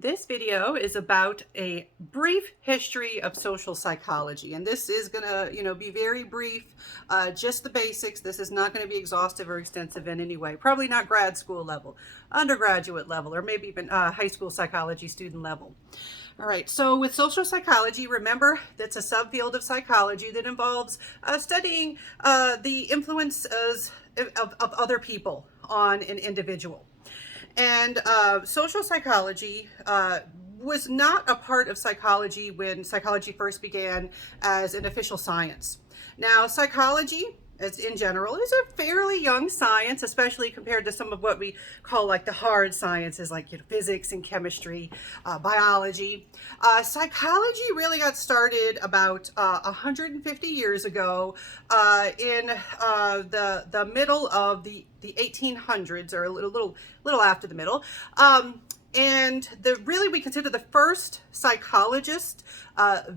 This video is about a brief history of social psychology, and this is gonna, be very brief, just the basics. This is not going to be exhaustive or extensive in any way. Probably not grad school level, undergraduate level, or maybe even high school psychology student level. All right, so with social psychology, remember that's a subfield of psychology that involves studying the influences of other people on an individual. And social psychology was not a part of psychology when psychology first began as an official science. Now, psychology, as in general, is a fairly young science, especially compared to some of what we call like the hard sciences, like physics and chemistry, biology. Psychology really got started about 150 years ago in the middle of the 1800s, or a little after the middle. And we consider the first psychologist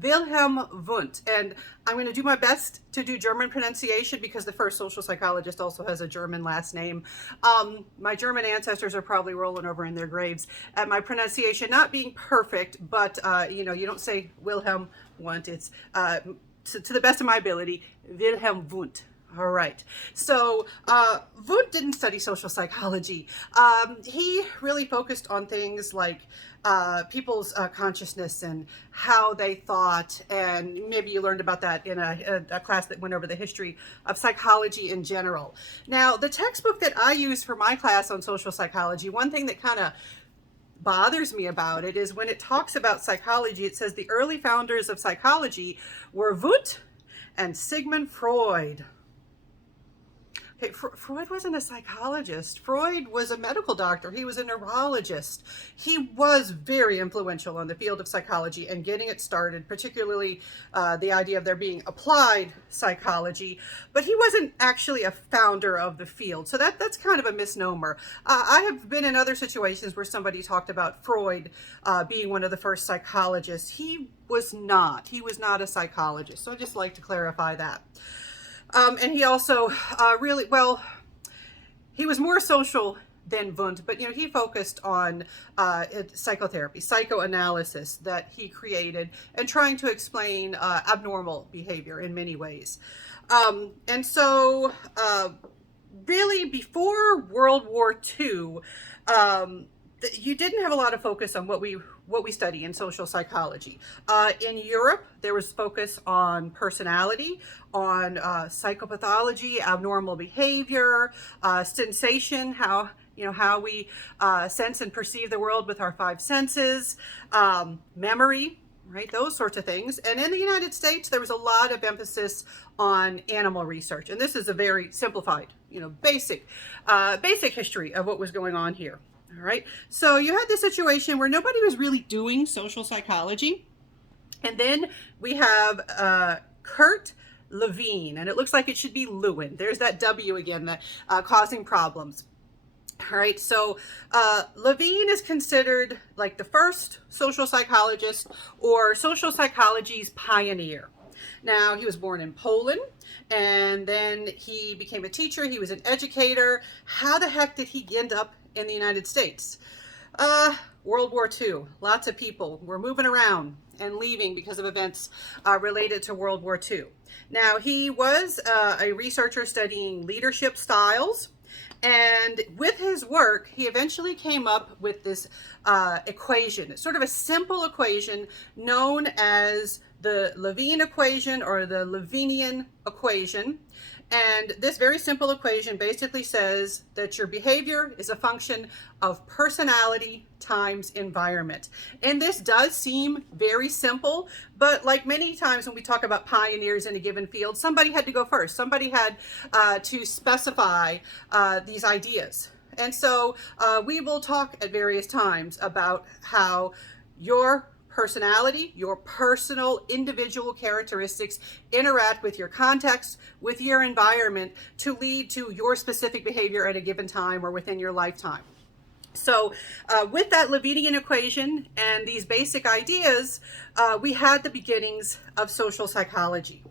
Wilhelm Vunt. And I'm going to do my best to do German pronunciation because the first social psychologist also has a German last name. My German ancestors are probably rolling over in their graves at my pronunciation not being perfect, but you don't say Wilhelm Vunt. It's to the best of my ability, Wilhelm Vunt. All right. So Vunt didn't study social psychology. He really focused on things like people's consciousness and how they thought. And maybe you learned about that in a class that went over the history of psychology in general. Now, the textbook that I use for my class on social psychology, one thing that kind of bothers me about it is when it talks about psychology, it says the early founders of psychology were Vunt and Sigmund Freud. Okay, Freud wasn't a psychologist. Freud was a medical doctor. He was a neurologist. He was very influential on the field of psychology and getting it started, particularly the idea of there being applied psychology. But he wasn't actually a founder of the field. So that's kind of a misnomer. I have been in other situations where somebody talked about Freud being one of the first psychologists. He was not. He was not a psychologist. So I just like to clarify that. And he also he was more social than Wundt, but he focused on psychotherapy, psychoanalysis that he created, and trying to explain abnormal behavior in many ways. And so really before World War II, you didn't have a lot of focus on what we study in social psychology. In Europe, there was focus on personality, on psychopathology, abnormal behavior, sensation, how we sense and perceive the world with our five senses, memory, right? Those sorts of things. And in the United States, there was a lot of emphasis on animal research. And this is a very simplified, basic history of what was going on here. All right, so you had this situation where nobody was really doing social psychology. And then we have Kurt Levine, and it looks like it should be Lewin. There's that W again, that causing problems. All right, so Levine is considered like the first social psychologist, or social psychology's pioneer. Now, he was born in Poland, and then he became a teacher. He was an educator. How the heck did he end up in the United States? World War II. Lots of people were moving around and leaving because of events related to World War II. Now, he was a researcher studying leadership styles. And with his work, he eventually came up with this equation. It's sort of a simple equation known as the Levine Equation, or the Levinian Equation. And this very simple equation basically says that your behavior is a function of personality times environment. And this does seem very simple, but like many times when we talk about pioneers in a given field, somebody had to go first. Somebody had to specify these ideas. And so we will talk at various times about how your personality, your personal individual characteristics interact with your context, with your environment, to lead to your specific behavior at a given time or within your lifetime. So with that Levinian equation and these basic ideas, we had the beginnings of social psychology.